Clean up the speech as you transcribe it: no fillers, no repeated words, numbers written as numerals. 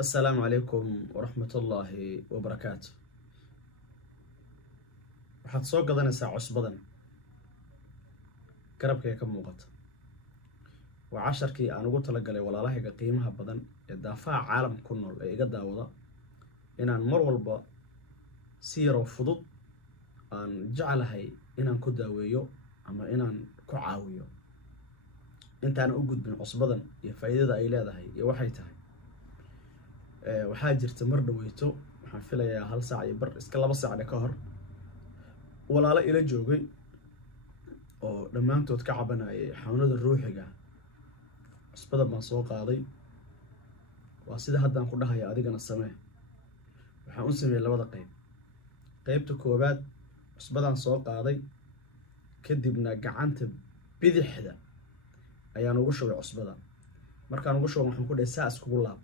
السلام عليكم ورحمة الله وبركاته. waxaad soo gadanaysaa cusbadan garabkayga ka muuqata. waa casharkii aan ugu talagalay walaalahayga qiimaha badan ee daafaha caalamka ku nool ee iga daawada inaan mar walba si yar oo fudud aan jeclahay inaan ku daaweeyo ama inaan ku caawiyo intaan u gudbin cusbadan iyo faa'iidada ay leedahay iyo waxay tahay. waxaa jirta mar dhaweyto waxaan filayaa 1 saac iyo bar iska 2 saac ka hor walaalo ila joogay oo dhammaantood ka cabanayay xanuunada ruuxiga. cusbada baan soo qaaday, waa sida haddaan ku dhahayo adigana samee. waxaan u sameeyay labada qaybta koobaad cusbadan soo qaaday, kadibna gacanta bidixda ayaan ugu shubay cusbada. markaan ugu shubay waxaan ku dhahay saa iskugu laab